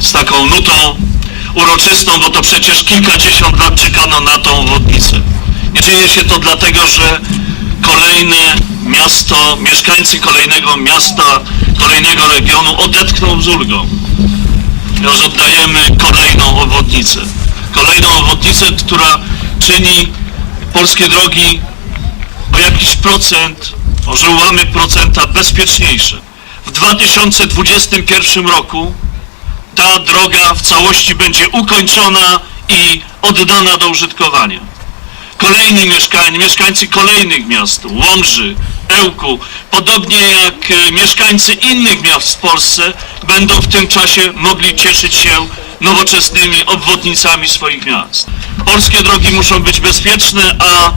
z taką nutą uroczystą, bo to przecież kilkadziesiąt lat czekano na tą obwodnicę. Nie dzieje się to dlatego, że kolejne miasto, mieszkańcy kolejnego miasta, kolejnego regionu odetchną z ulgą. Już oddajemy kolejną obwodnicę. Kolejną obwodnicę, która czyni polskie drogi o jakiś procent, może ułamek procenta bezpieczniejsze. W 2021 roku ta droga w całości będzie ukończona i oddana do użytkowania. Kolejni mieszkań, mieszkańcy kolejnych miast, Łomży, Ełku, podobnie jak e, mieszkańcy innych miast w Polsce, będą w tym czasie mogli cieszyć się nowoczesnymi obwodnicami swoich miast. Polskie drogi muszą być bezpieczne, a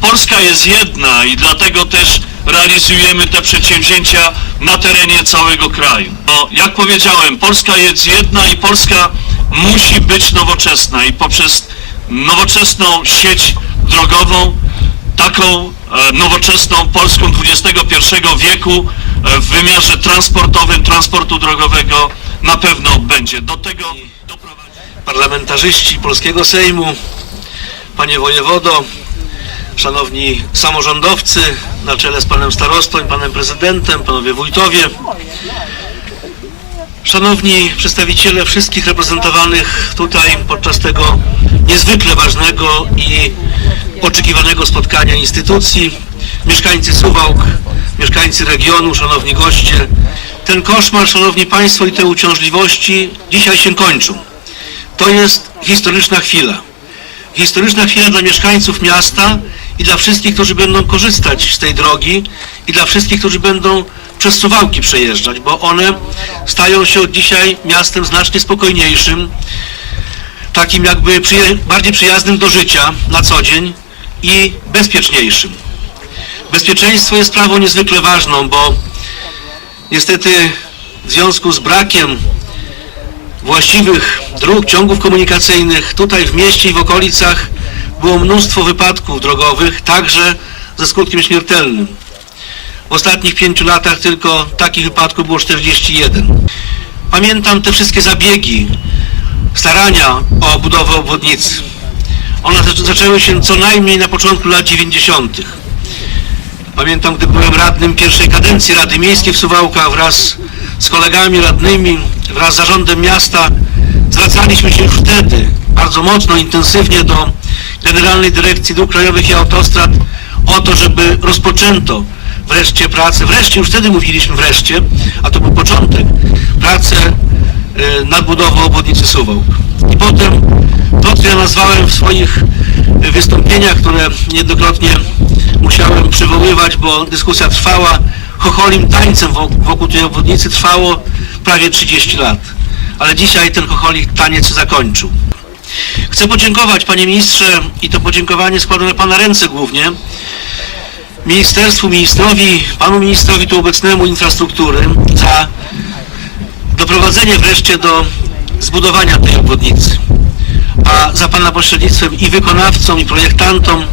Polska jest jedna i dlatego też realizujemy te przedsięwzięcia na terenie całego kraju. Bo jak powiedziałem, Polska jest jedna i Polska musi być nowoczesna i poprzez nowoczesną sieć drogową, taką e, nowoczesną polską XXI wieku e, w wymiarze transportowym, transportu drogowego na pewno będzie. Do tego doprowadzi. parlamentarzyści Polskiego Sejmu, panie wojewodo, szanowni samorządowcy, na czele z panem starostą i panem prezydentem, panowie wójtowie, szanowni przedstawiciele wszystkich reprezentowanych tutaj podczas tego niezwykle ważnego i oczekiwanego spotkania instytucji, mieszkańcy Suwałk, mieszkańcy regionu, szanowni goście. Ten koszmar, szanowni państwo, i te uciążliwości dzisiaj się kończą. To jest historyczna chwila. Historyczna chwila dla mieszkańców miasta i dla wszystkich, którzy będą korzystać z tej drogi i dla wszystkich, którzy będą przez Suwałki przejeżdżać, bo one stają się od dzisiaj miastem znacznie spokojniejszym, takim jakby bardziej przyjaznym do życia na co dzień i bezpieczniejszym. Bezpieczeństwo jest sprawą niezwykle ważną, bo niestety w związku z brakiem właściwych dróg, ciągów komunikacyjnych tutaj w mieście i w okolicach było mnóstwo wypadków drogowych, także ze skutkiem śmiertelnym. W ostatnich pięciu latach tylko takich wypadków było 41. Pamiętam te wszystkie zabiegi, starania o budowę obwodnicy. One zaczę- zaczęły się co najmniej na początku lat 90. Pamiętam, gdy byłem radnym pierwszej kadencji Rady Miejskiej w Suwałkach wraz z kolegami radnymi, wraz z zarządem miasta zwracaliśmy się już wtedy bardzo mocno, intensywnie do Generalnej Dyrekcji Dróg Krajowych i Autostrad o to, żeby rozpoczęto wreszcie pracę, wreszcie, już wtedy mówiliśmy wreszcie, a to był początek, pracę y, nad budową obwodnicy Suwałk. I potem to, co ja nazwałem w swoich wystąpieniach, które niejednokrotnie musiałem przywoływać, bo dyskusja trwała, chocholim tańcem wok- wokół tej obwodnicy trwało prawie 30 lat. Ale dzisiaj ten chocholik taniec się zakończył. Chcę podziękować panie ministrze i to podziękowanie składam na pana ręce głównie ministerstwu, ministrowi, panu ministrowi tu obecnemu infrastruktury za doprowadzenie wreszcie do zbudowania tej obwodnicy. A za pana pośrednictwem i wykonawcom, i projektantom,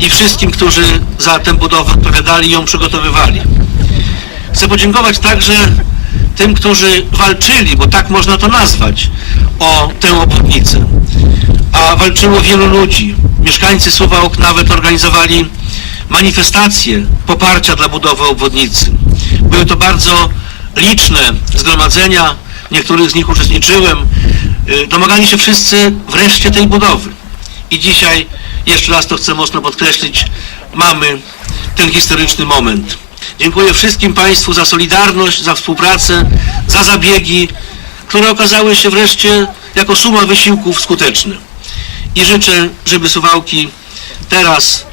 i wszystkim, którzy za tę budowę odpowiadali i ją przygotowywali. Chcę podziękować także tym, którzy walczyli, bo tak można to nazwać, o tę obwodnicę. A walczyło wielu ludzi. Mieszkańcy Suwałk nawet organizowali manifestacje poparcia dla budowy obwodnicy. Były to bardzo liczne zgromadzenia, w niektórych z nich uczestniczyłem. Y, Domagali się wszyscy wreszcie tej budowy. I dzisiaj, jeszcze raz to chcę mocno podkreślić, mamy ten historyczny moment. Dziękuję wszystkim Państwu za solidarność, za współpracę, za zabiegi, które okazały się wreszcie jako suma wysiłków skuteczne. I życzę, żeby Suwałki teraz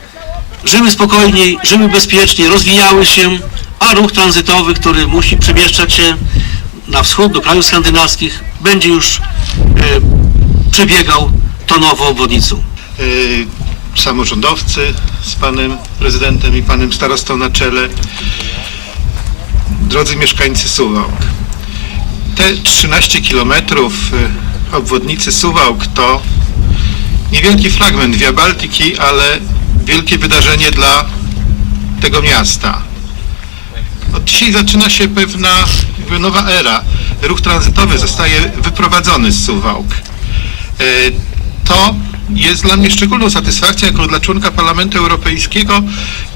żyły spokojniej, żyły bezpiecznie, rozwijały się, a ruch tranzytowy, który musi przemieszczać się na wschód do krajów skandynawskich, będzie już e, przebiegał tą nową obwodnicą. Y, samorządowcy z panem prezydentem i panem starostą na czele, drodzy mieszkańcy Suwałk. Te 13 kilometrów y, obwodnicy Suwałk to niewielki fragment Via Baltiki, ale wielkie wydarzenie dla tego miasta. Od dzisiaj zaczyna się pewna nowa era. ruch tranzytowy zostaje wyprowadzony z Suwałk. E, To jest dla mnie szczególną satysfakcją jako dla członka Parlamentu Europejskiego,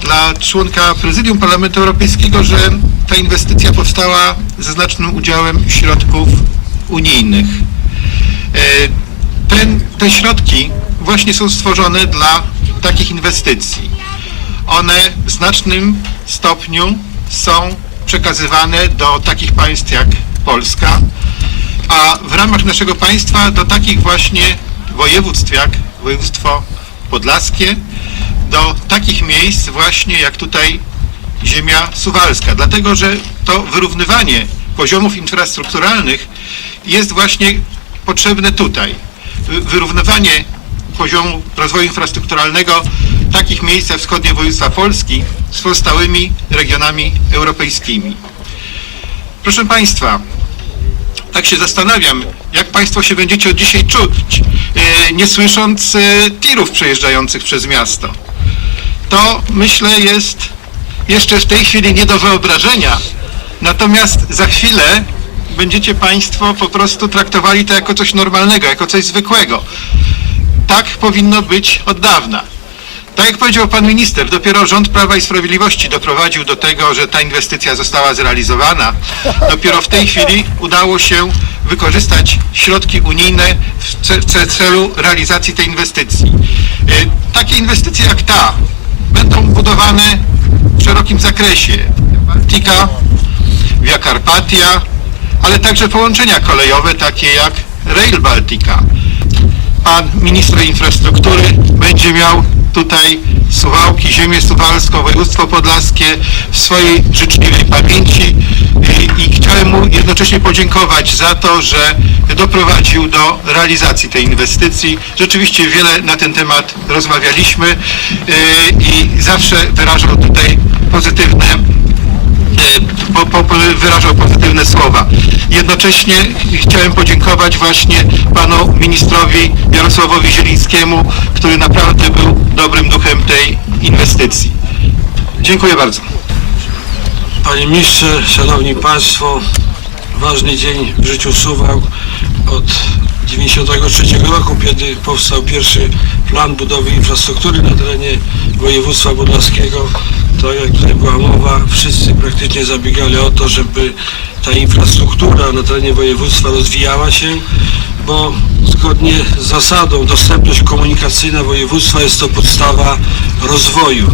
dla członka Prezydium Parlamentu Europejskiego, że ta inwestycja powstała ze znacznym udziałem środków unijnych. E, Ten, te środki właśnie są stworzone dla takich inwestycji. One w znacznym stopniu są przekazywane do takich państw jak Polska, a w ramach naszego państwa do takich właśnie województw jak województwo podlaskie, do takich miejsc właśnie jak tutaj ziemia suwalska, dlatego że to wyrównywanie poziomów infrastrukturalnych jest właśnie potrzebne tutaj. Wy- Wyrównywanie poziomu rozwoju infrastrukturalnego takich miejsc jak wschodnie województwa Polski z pozostałymi regionami europejskimi. Proszę Państwa, tak się zastanawiam, jak Państwo się będziecie od dzisiaj czuć, e, nie słysząc e, tirów przejeżdżających przez miasto. To myślę jest jeszcze w tej chwili nie do wyobrażenia, natomiast za chwilę będziecie Państwo po prostu traktowali to jako coś normalnego, jako coś zwykłego. Tak powinno być od dawna. Tak jak powiedział pan minister, dopiero rząd Prawa i Sprawiedliwości doprowadził do tego, że ta inwestycja została zrealizowana. Dopiero w tej chwili udało się wykorzystać środki unijne w ce- ce- celu realizacji tej inwestycji. Y, Takie inwestycje jak ta będą budowane w szerokim zakresie. Baltica, Via Carpatia, ale także połączenia kolejowe takie jak Rail Baltica pan minister infrastruktury będzie miał tutaj Suwałki, ziemię suwalską, województwo podlaskie w swojej życzliwej pamięci i, i chciałem mu jednocześnie podziękować za to, że doprowadził do realizacji tej inwestycji. Rzeczywiście wiele na ten temat rozmawialiśmy yy, i zawsze wyrażał tutaj pozytywne po, po, po, wyrażał pozytywne słowa. Jednocześnie chciałem podziękować właśnie panu ministrowi Jarosławowi Zielińskiemu, który naprawdę był dobrym duchem tej inwestycji. Dziękuję bardzo. Panie Ministrze, Szanowni Państwo, ważny dzień w życiu Suwałk. Od 1993 roku, kiedy powstał pierwszy plan budowy infrastruktury na terenie województwa podlaskiego, to jak tutaj była mowa, wszyscy praktycznie zabiegali o to, żeby ta infrastruktura na terenie województwa rozwijała się, bo zgodnie z zasadą dostępność komunikacyjna województwa jest to podstawa rozwoju.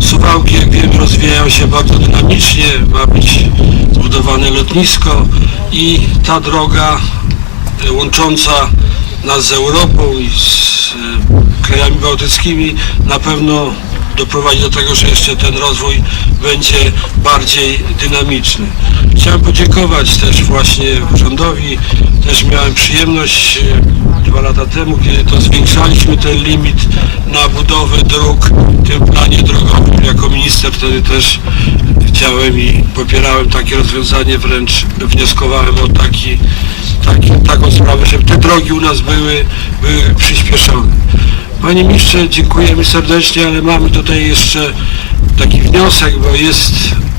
Suwałki, jak wiemy, rozwijają się bardzo dynamicznie, ma być zbudowane lotnisko i ta droga e, łącząca nas z Europą i z e, krajami bałtyckimi na pewno doprowadzi do tego, że jeszcze ten rozwój będzie bardziej dynamiczny. Chciałem podziękować też właśnie rządowi. Też miałem przyjemność e, dwa lata temu, kiedy to zwiększaliśmy ten limit na budowę dróg w tym planie drogowym. Jako minister wtedy też chciałem i popierałem takie rozwiązanie, wręcz wnioskowałem o taki, taki, taką sprawę, żeby te drogi u nas były, były przyspieszone. Panie ministrze, dziękujemy serdecznie, ale mamy tutaj jeszcze taki wniosek, bo jest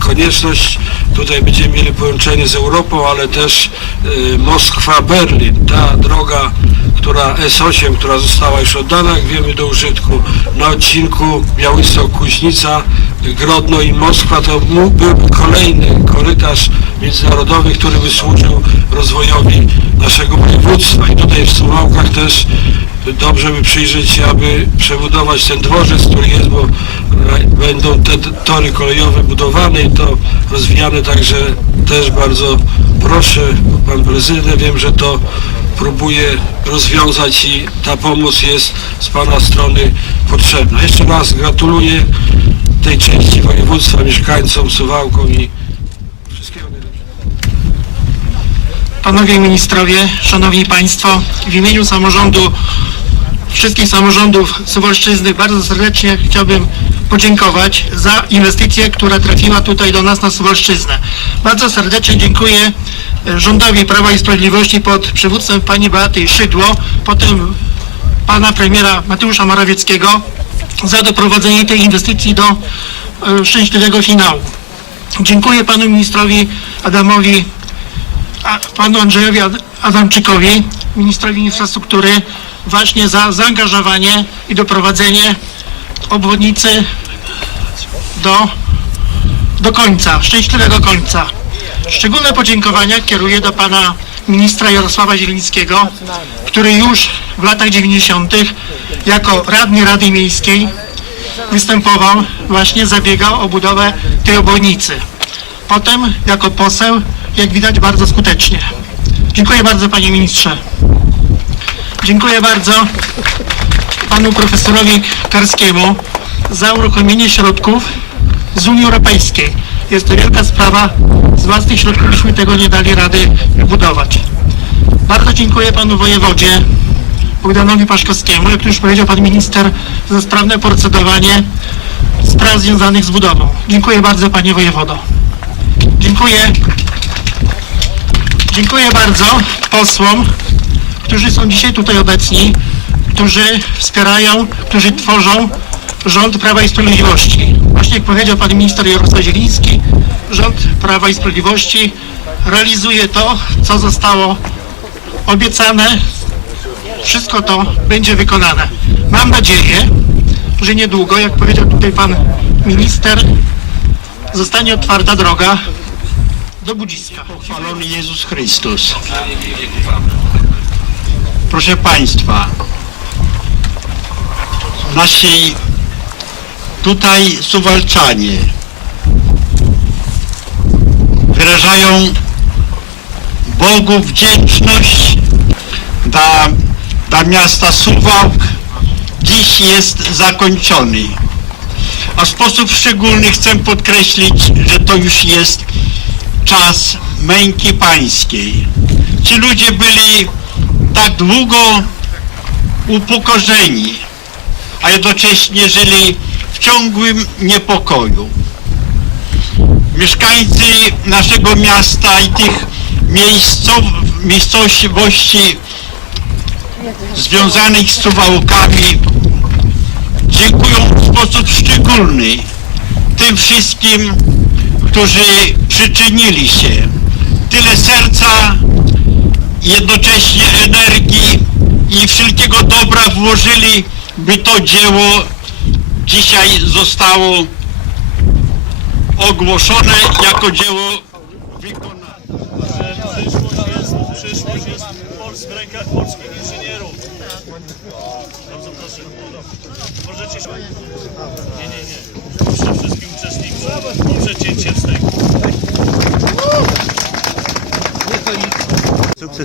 konieczność, tutaj będziemy mieli połączenie z Europą, ale też y, Moskwa-Berlin, ta droga, która S8, która została już oddana, jak wiemy, do użytku. Na odcinku Białystok-Kuźnica, Grodno i Moskwa, to byłby kolejny korytarz międzynarodowy, który by służył rozwojowi naszego województwa. I tutaj w Suwałkach też dobrze by przyjrzeć się, aby przebudować ten dworzec, który jest, bo e, będą te tory kolejowe budowane i to także też bardzo proszę, pan prezydent, wiem, że to próbuje rozwiązać i ta pomoc jest z pana strony potrzebna. Jeszcze raz gratuluję tej części województwa, mieszkańcom, Suwałkom i wszystkiego. Panowie Ministrowie, Szanowni Państwo, w imieniu samorządu, wszystkich samorządów Suwalszczyzny bardzo serdecznie chciałbym podziękować za inwestycję, która trafiła tutaj do nas na Suwalszczyznę. Bardzo serdecznie dziękuję e, rządowi Prawa i Sprawiedliwości pod przywództwem pani Beaty Szydło, potem pana premiera Mateusza Morawieckiego za doprowadzenie tej inwestycji do e, szczęśliwego finału. Dziękuję panu ministrowi Adamowi panu Andrzejowi Ad- Adamczykowi, ministrowi infrastruktury, właśnie za zaangażowanie i doprowadzenie obwodnicy do, do końca, szczęśliwego końca. Szczególne podziękowania kieruję do pana ministra Jarosława Zielińskiego, który już w latach 90. jako radny Rady Miejskiej występował, właśnie zabiegał o budowę tej obwodnicy. Potem jako poseł, jak widać, bardzo skutecznie. Dziękuję bardzo panie ministrze. Dziękuję bardzo panu profesorowi Karskiemu za uruchomienie środków z Unii Europejskiej. Jest to wielka sprawa. Z własnych środków byśmy tego nie dali rady budować. Bardzo dziękuję panu wojewodzie Bogdanowi Paszkowskiemu, jak już powiedział pan minister, za sprawne procedowanie spraw związanych z budową. Dziękuję bardzo panie wojewodo. Dziękuję. Dziękuję bardzo posłom, którzy są dzisiaj tutaj obecni, którzy wspierają, którzy tworzą rząd Prawa i Sprawiedliwości. Właśnie jak powiedział pan minister Jarosław Zieliński, rząd Prawa i Sprawiedliwości realizuje to, co zostało obiecane. Wszystko to będzie wykonane. Mam nadzieję, że niedługo, jak powiedział tutaj pan minister, zostanie otwarta droga do Budziska. Chwalony Jezus Chrystus. Proszę Państwa, nasi tutaj suwalczanie wyrażają Bogu wdzięczność dla, dla miasta Suwałk. Dziś jest zakończony. A w sposób szczególny chcę podkreślić, że to już jest czas męki pańskiej. Ci ludzie byli tak długo upokorzeni, a jednocześnie żyli w ciągłym niepokoju. Mieszkańcy naszego miasta i tych miejscow, miejscowości związanych z Suwałkami dziękują w sposób szczególny tym wszystkim, którzy przyczynili się tyle serca, jednocześnie energii i wszelkiego dobra włożyli, by to dzieło dzisiaj zostało ogłoszone jako dzieło wykonane. Przyszłość jest, przyszłość jest w, Pols- w rękach polskich inżynierów. Bardzo proszę. Możecie się... Nie, nie, nie. Proszę wszystkim uczestnikom o przecięcie wstępu. Sukces to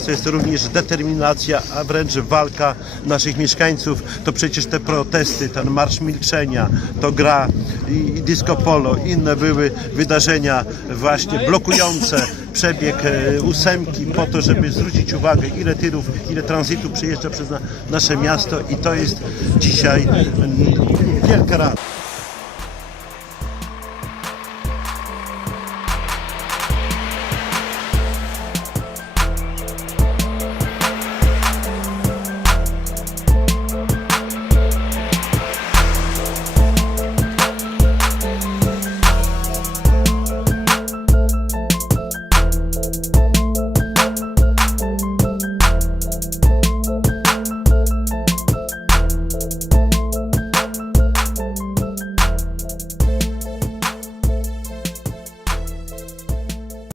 jest również determinacja, a wręcz walka naszych mieszkańców. To przecież te protesty, ten Marsz Milczenia, to gra i, disco polo, inne były wydarzenia właśnie blokujące przebieg e, ósemki po to, żeby zwrócić uwagę ile tirów, ile tranzytu przyjeżdża przez na, nasze miasto i to jest dzisiaj mm, wielka rada.